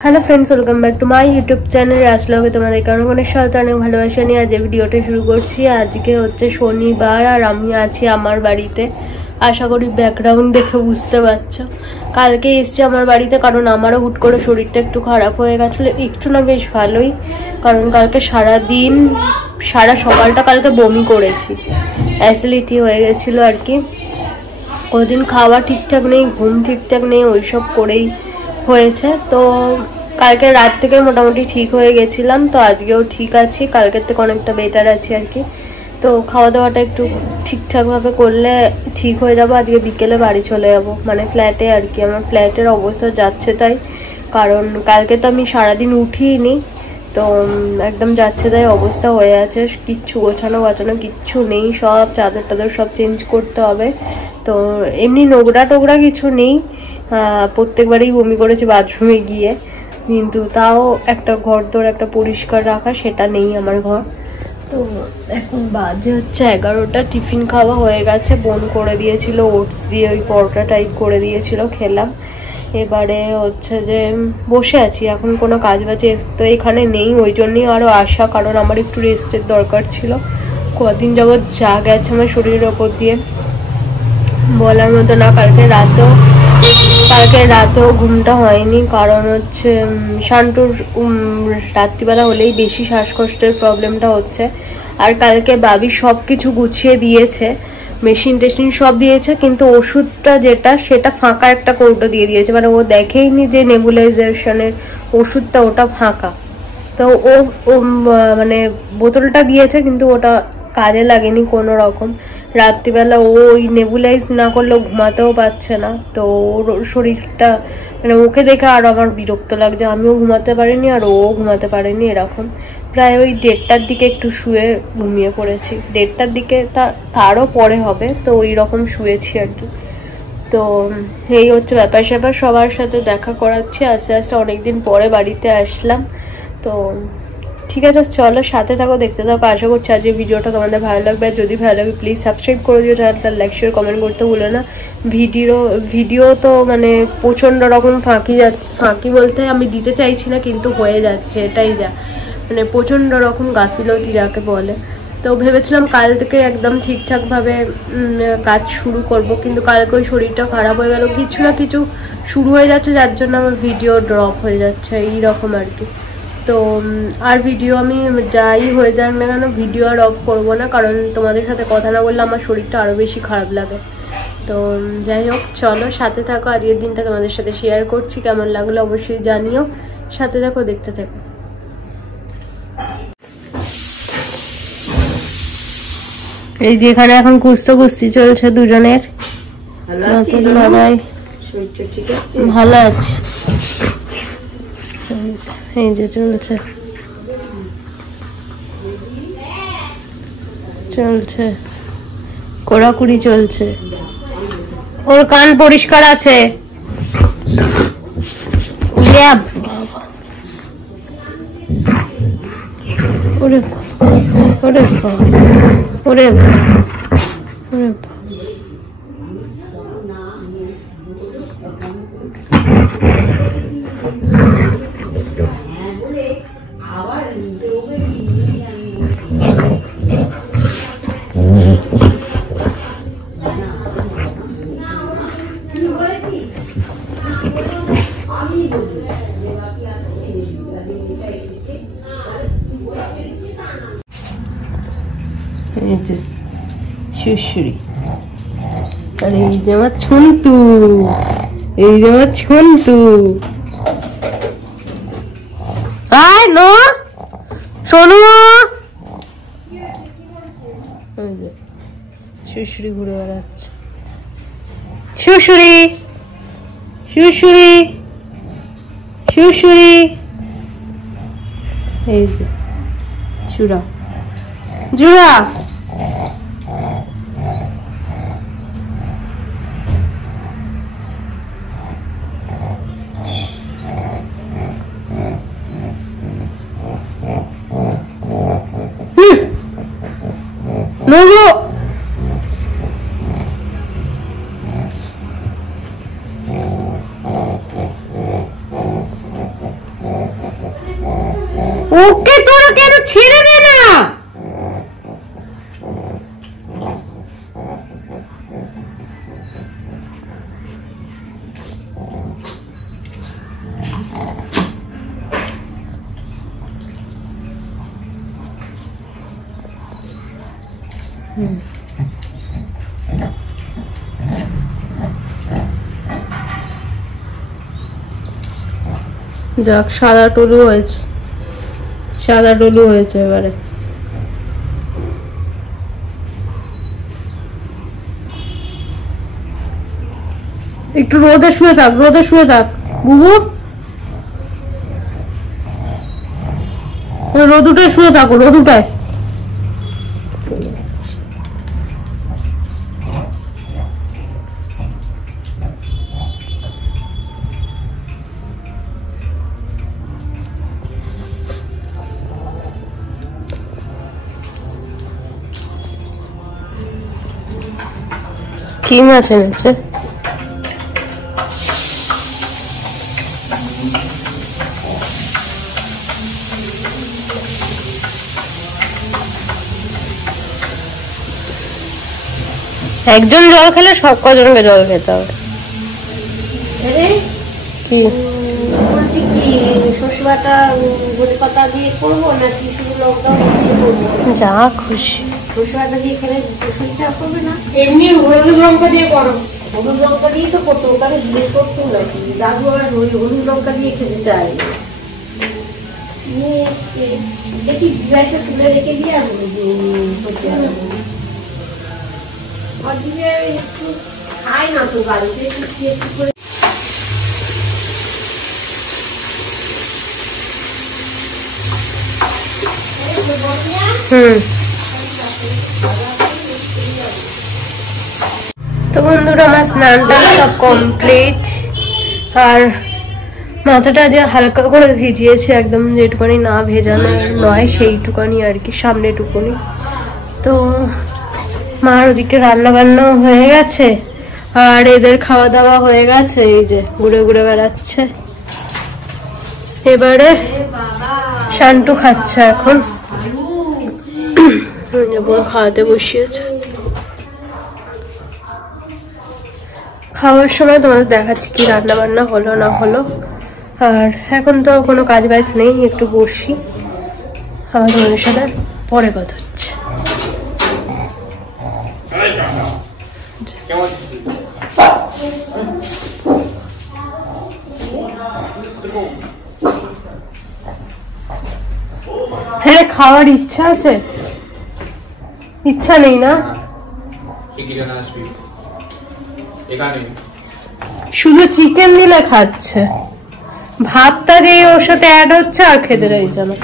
Hello friends, welcome back to my YouTube channel राजलोगे তোমাদেরকে অনেক অনেক স্বাগত অনেক ভালোবাসা নিয়ে আজ ভিডিওটা শুরু করছি। আজকে হচ্ছে শনিবার আর আমি আছি আমার বাড়িতে। আশা করি ব্যাকগ্রাউন্ড দেখে বুঝতে পারছো। কালকে এসেছি আমার বাড়িতে কারণ আমারও হুট করে শরীরটা একটু খারাপ হয়ে গেছিল, একটু না বেশ ভালোই। কারণ কালকে সারাদিন সারা সকালটা কালকে বমি করেছি, অ্যাসিডিটি হয়ে গেছিল আর কি। কোনোদিন খাওয়া ঠিকঠাক নেই, ঘুম ঠিকঠাক নেই, ওইসব করেই হয়েছে। তো কালকে রাত থেকে মোটামুটি ঠিক হয়ে গেছিলাম, তো আজকেও ঠিক আছি, কালকের থেকে অনেকটা বেটার আছি আর কি। তো খাওয়া দাওয়াটা একটু ঠিকঠাকভাবে করলে ঠিক হয়ে যাবো। আজকে বিকেলে বাড়ি চলে যাবো, মানে ফ্ল্যাটে আর কি। আমার ফ্ল্যাটের অবস্থা যাচ্ছে তাই, কারণ কালকে তো আমি সারাদিন উঠিনি, তো একদম যাচ্ছে তাই অবস্থা হয়ে আছে। কিচ্ছু গোছানো গাছানো কিচ্ছু নেই, সব চাদর টাদর সব চেঞ্জ করতে হবে। তো এমনি নোংরা টোংরা কিছু নেই, প্রত্যেকবারই বমি করেছে বাথরুমে গিয়ে, কিন্তু তাও একটা ঘর তোর একটা পরিষ্কার রাখা সেটা নেই আমার ঘর। তো এখন বাজে হচ্ছে 11টা, টিফিন খাওয়া হয়ে গেছে, বোন করে দিয়েছিল ওটস দিয়ে, ওই পরোটা টাইপ করে দিয়েছিল, খেলাম। এবারে হচ্ছে যে বসে আছি, এখন কোনো কাজ বাজে তো এখানে নেই, ওই জন্যই আরো আসা, কারণ আমার একটু রেস্টের দরকার ছিল। কদিন যাবৎ যা গেছে আমার শরীরের ওপর দিয়ে বলার মতো না। কালকে রাতেও ঘুমটা হয়নি, কারণ হচ্ছে শান্তুর রাত্রিবেলা হলেই বেশি শ্বাসকষ্টের প্রবলেমটা হচ্ছে। আর কালকে বাবি সব কিছু গুছিয়ে দিয়েছে, মেশিন টেশিন সব দিয়েছে, কিন্তু ওষুধটা যেটা সেটা ফাঁকা একটা কৌটো দিয়ে দিয়েছে, মানে ও দেখেইনি যে নেবুলাইজেশনের ওষুধটা ওটা ফাঁকা। তো ও মানে বোতলটা দিয়েছে, কিন্তু ওটা কাজে লাগেনি কোনো রকম। রাত্রিবেলা ও ওই নেবুলাইজ না করলেও ঘুমাতেও পারছে না। তো ওর শরীরটা মানে ওকে দেখে আরো আমার বিরক্ত লাগছে, আমিও ঘুমাতে পারিনি আর ও ঘুমাতে পারেনি। এরকম প্রায় ওই 1:30টার দিকে একটু শুয়ে ঘুমিয়ে পড়েছি, 1:30টার দিকে, তারও পরে হবে। তো ওই রকম শুয়েছি আর কি। তো এই হচ্ছে ব্যাপার স্যাপার, সবার সাথে দেখা করাচ্ছি আস্তে আস্তে, অনেকদিন পরে বাড়িতে আসলাম। তো ঠিক আছে, চলো সাথে থাকো, দেখতে থাকো। আশা করছি আজকে ভিডিওটা তোমাদের ভালো লাগবে, আর যদি ভালো লাগে প্লিজ সাবস্ক্রাইব করে দিও চ্যানেলটা, লাইক শেয়ার কমেন্ট করতে ভুলো না। ভিডিও তো মানে প্রচন্ড রকম ফাঁকি বলতে আমি দিতে চাইছি না, কিন্তু হয়ে যাচ্ছে, এটাই যা, মানে প্রচন্ড রকম গাফিলতি যাকে বলে। তো ভেবেছিলাম কাল থেকে একদম ঠিকঠাক ভাবে কাজ শুরু করব, কিন্তু কালকে ওই শরীরটা খারাপ হয়ে গেল, কিছু না কিছু শুরু হয়ে যাচ্ছে যার জন্য আমার ভিডিও ড্রপ হয়ে যাচ্ছে, এইরকম আর কি। তো আর ভিডিও আমি যাই হয়ে যাক না কেন ভিডিও আর অফ করবো না, কারণ তোমাদের সাথে কথা না বললে আমার শরীরটা আরো বেশি খারাপ লাগে। তো যাই হোক, চলো সাথে থাকো, আজকের দিনটা তোমাদের সাথে শেয়ার করছি, কেমন লাগলো অবশ্যই জানিও, সাথে থাকো, দেখতে থাকো। এই যেখানে এখন কুস্তি চলছে দুজনের, লড়াই, ভালো আছে, এই যে চলছে কোড়াকুড়ি চলছে। ওর কান পরিষ্কার আছে, ওরে ওরে ওরে ওরে এই যে শুশুরি, আর এই যে আমার ছন্তু, এই যে আমার ছন্তু, আয় নো শোনো, শুশুরি ঘুরে বেড়াচ্ছে, শুশুরি শুশুরি শুশুরি, এই যে চূড়া জুড়া, নোংরা ওকে তোরা কেন ছেড়ে দে না। যাক, সাদা টলু হয়েছে, সাদা টলু হয়েছে। এবারে একটু রোদে শুয়ে থাক, রোদে শুয়ে থাক বুবু, রোদ উঠায় শুয়ে থাকো, রোদ উঠায়। কি মাছ এনেছে? একজন জল খেলে সব কজনকে জল খেতে হবে। কি বলছি, কি সর্ষে বাটা ধনে পাতা দিয়ে করবো নাকি শুধু লঙ্কা দিয়ে করবো? যা খুশি। সর্ষে বাটা দিয়ে খেলে শরীরটা করবে না? এমনি হলুদ লঙ্কা দিয়ে করো। হলুদ লঙ্কা দিয়ে তো করতো, ওখানে দিয়ে করতো নাকি? দাদু আবার হলুদ লঙ্কা দিয়ে খেতে চাই। দেখি একটা তুলে রেখে দিয়ে আর একটু খাই না তো বাড়িতে, একটু করে। তো বন্ধুরা, আমার স্নানটা সব কমপ্লিট। আর মাথাটা যে হালকা করে ভিজিয়েছে, একদম যেটুকানি না ভেজানো নয় সেইটুকানি আর কি, সামনেটুকুনি। তো মার ওদিকে রান্না বান্না হয়ে গেছে আর এদের খাওয়া দাওয়া হয়ে গেছে, এই যে ঘুরে ঘুরে বেড়াচ্ছে। এবারে শান্টু খাচ্ছে এখন, খাওয়াতে বসিয়েছে। খাওয়ার সময় তোমাদের দেখাচ্ছি কি রান্না বান্না হলো না হলো। আর এখন তো কোনো কাজ বাজ নেই, একটু বসি, আমার তোমাদের সাথে পরে কথা হচ্ছে। হ্যাঁ, খাওয়ার ইচ্ছা আছে, ইচ্ছা নেই না? শুধু চিকেন দিলে খাচ্ছে, ভাতটা যে ওর সাথে অ্যাড হচ্ছে আর খেতে রয়েছে না।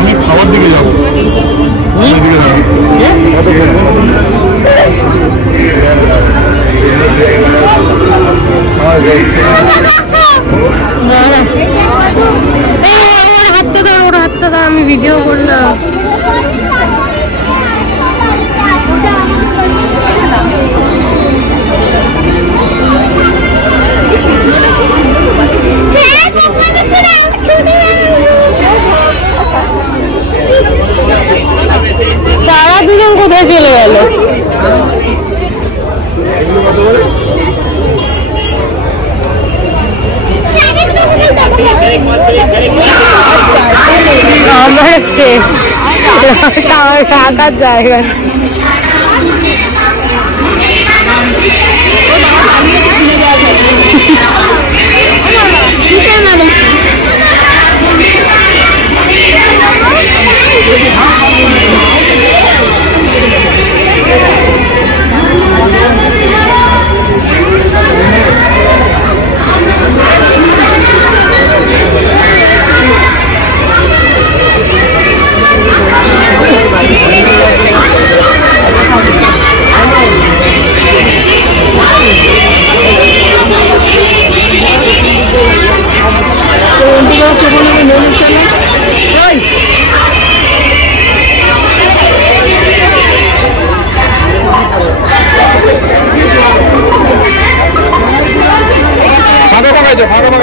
আমি খাবার দিকে যাবো, আমি ভিডিও করলাম। তারা দুজন কোথায় চলে গেল? আমার সে টাকার জায়গা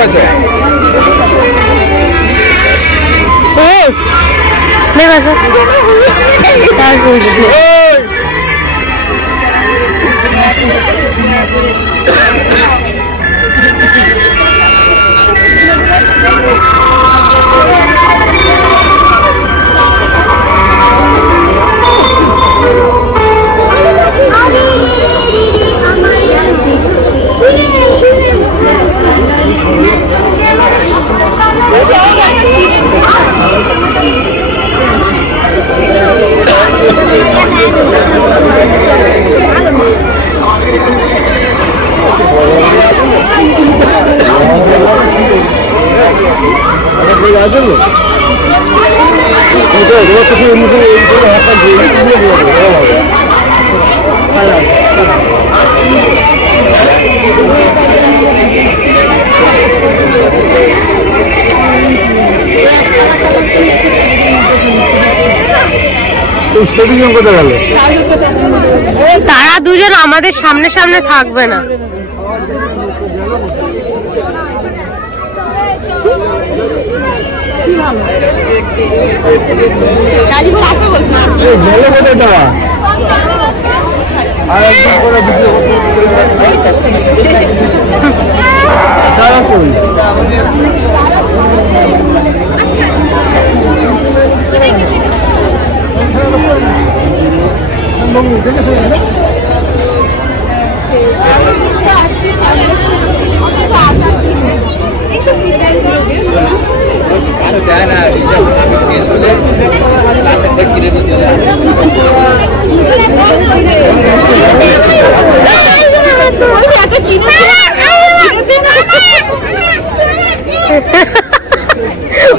আছে দেখা স্যার তার প্রশ্ন তারা দুজন আমাদের সামনে সামনে থাকবে না।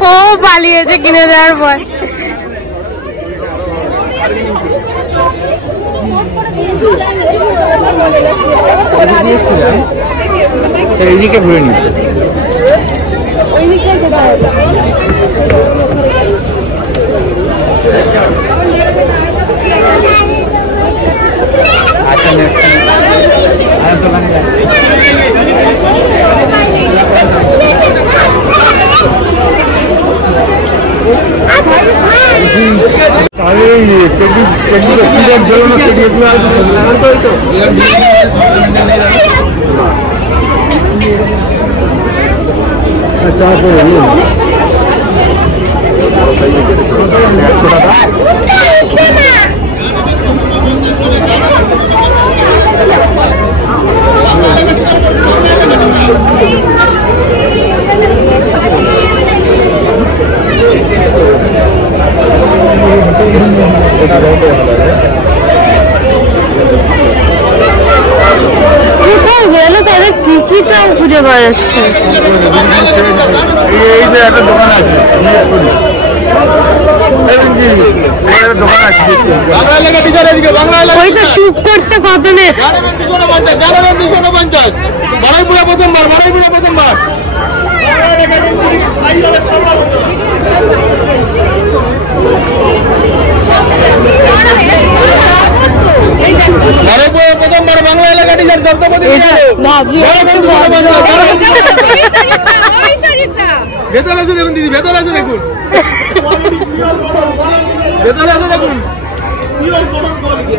ও পালিয়েছে কিনে দেওয়ার পর। এইদিকে ঘুরে নি কোথায় গেলে তাদের টিকিটটাও খুঁজে পাওয়া যাচ্ছে। এই যে একটা দোকান আছে ওই তো চুপ করতে কত নেই। প্রথমবার বাংলা এলাকাটি যার ছত্রপতি ভেতরে আছে দেখুন দিদি, ভেতরে আছে দেখুন, ভেতরে আছে দেখুন।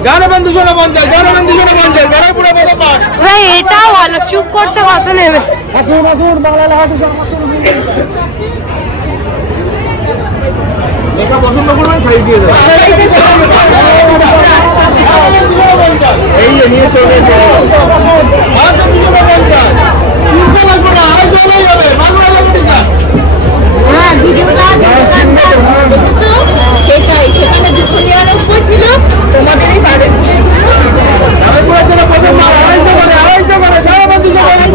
জানাবেন 250, জানাবেন 250, বারুইপুরে প্রথমবার। ভাই এটাও ভালো, চুপ করতে কত নেবে। আসুন আসুন বাংলা এলাকাটি এটা পছন্দ করবেন সাইজ দিয়ে দেবেন। এই যে নিয়ে চলে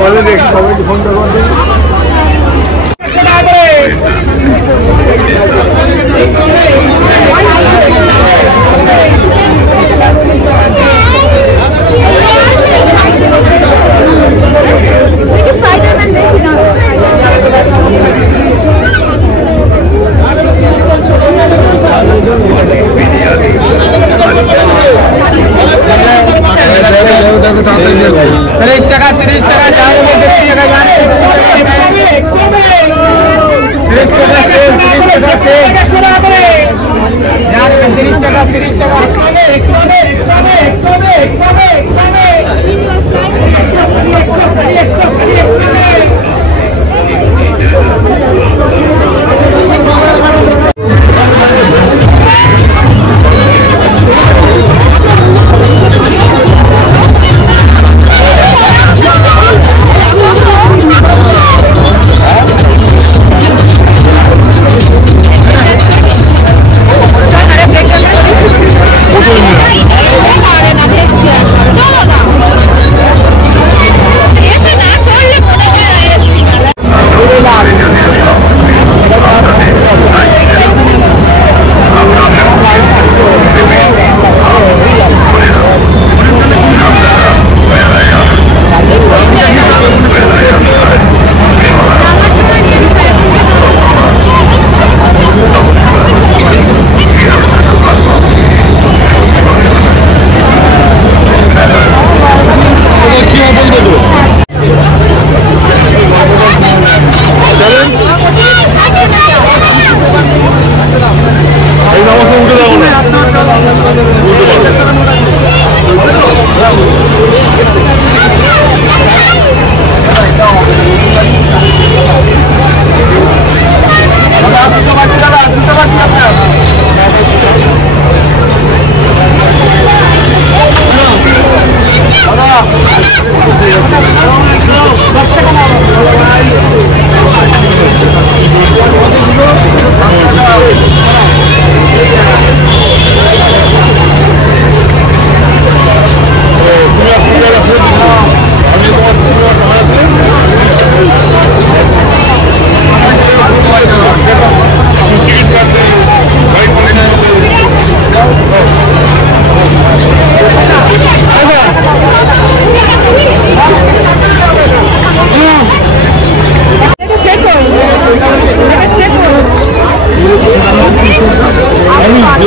বলে দেখ সবাই ফোনটা করবে। টাকা 30 টাকা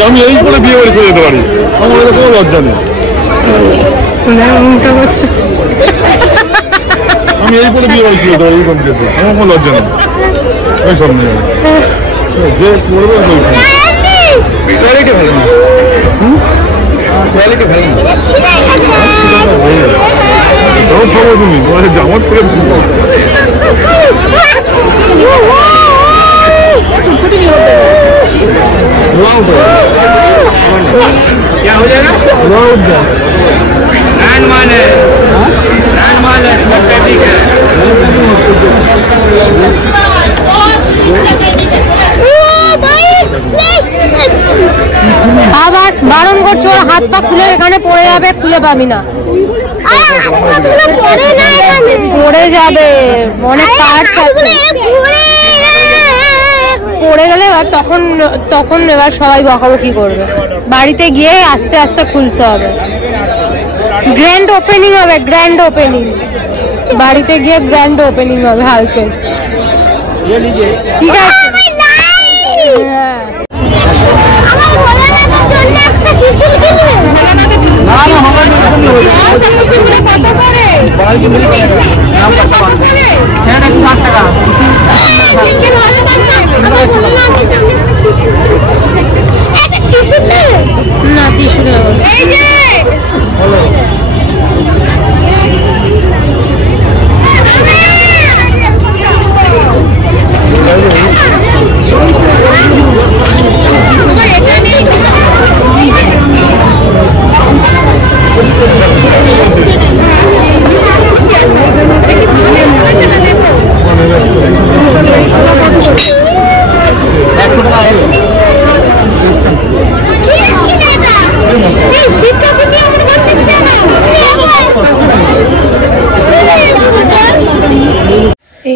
আমি এই করে বিয়ে বাড়ি চলে যেতে পারি, আমার কোনো লজ্জা নেই। আমি এই করে বিয়ে বাড়ি চলে যেতে পারি, এইরকম কিছু আমার কোনো লজ্জা নেই। ওই সব নিয়ে যে করবে কোয়ালিটি ভালো না, কোয়ালিটি ভালো না। যখন খাবো তুমি তোমার জামত করে क्या हो जाएगा? আবার বারণ করছো, হাত পা খুলে এখানে পড়ে যাবে, খুলে পাবি না। পড়ে যাবে, অনেক পার্টস আছে, পড়ে গেলে তখন এবার সবাই বকাবকি করবে। বাড়িতে গিয়ে আস্তে আস্তে খুলতে হবে। গ্র্যান্ড ওপেনিং হবে, গ্র্যান্ড ওপেনিং বাড়িতে গিয়ে গ্র্যান্ড ওপেনিং হবে হালকের। ঠিক আছে, হ্যাঁ। না টিস্যু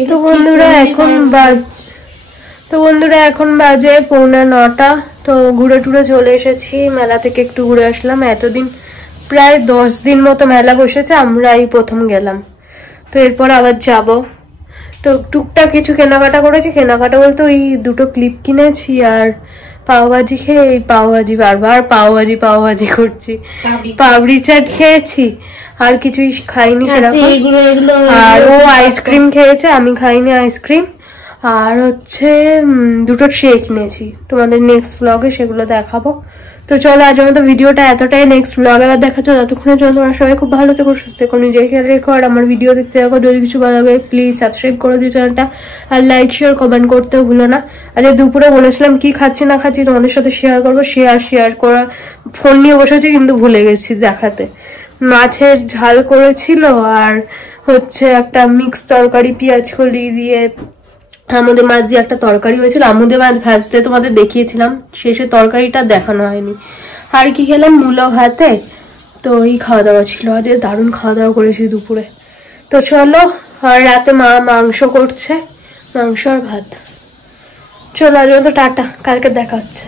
তো বন্ধুরা এখন বাজে 8:45। তো ঘুরে টুরে চলে এসেছি, মেলা থেকে একটু ঘুরে আসলাম। এতদিন প্রায় 10 দিন মতো মেলা বসেছে, আমরা এই প্রথম গেলাম। তো এরপর আবার যাব। তো টুকটাক কিছু কেনাকাটা করেছি, কেনাকাটা বলতে ওই 2টো ক্লিপ কিনেছি আর পাওভাজি খেয়ে, এই পাওভাজি বারবার পাওভাজি করছি। পাপড়ি চাট খেয়েছি, আর কিছুই খাইনি সেরকম। আর ও আইসক্রিম খেয়েছে, আমি খাইনি আইসক্রিম। আর হচ্ছে দুটো ট্রে কিনেছি, তোমাদের নেক্সট ব্লগে সেগুলো দেখাবো। তো চলো আজ আমাদের ভিডিওটা এতটাই, নেক্সট ব্লগে আবার দেখা যাচ্ছে। ততক্ষণের জন্য তোমরা সবাই খুব ভালো থেকো, সুস্থ থেকো, নিজের খেয়াল রেখো। আর আমার ভিডিও দেখতে থাকো, যদি কিছু ভালো লাগে প্লিজ সাবস্ক্রাইব করে দিও চ্যানেলটা, আর লাইক শেয়ার কমেন্ট করতেও ভুলো না। আর দুপুরে বলেছিলাম কি খাচ্ছি না খাচ্ছি তোমাদের সাথে শেয়ার করবো, শেয়ার করা ফোন নিয়ে বসেছি কিন্তু ভুলে গেছি দেখাতে। মাছের ঝাল করেছিল আর হচ্ছে একটা মিক্স তরকারি পেঁয়াজ কলি দিয়ে, আমুদে মাছ দিয়ে একটা তরকারি হয়েছিল। আমুদে মাছ ভাজতে তোমাদের দেখিয়েছিলাম, শেষে তরকারিটা দেখানো হয়নি। আর কি খেলাম, মূলো ভাতে। তো এই খাওয়া দাওয়া ছিল, আজ দারুণ খাওয়া দাওয়া করেছি দুপুরে। তো চলো, আর রাতে মা মাংস করছে, মাংস আর ভাত। চলো আজ তো টাটা, কালকে দেখা হচ্ছে।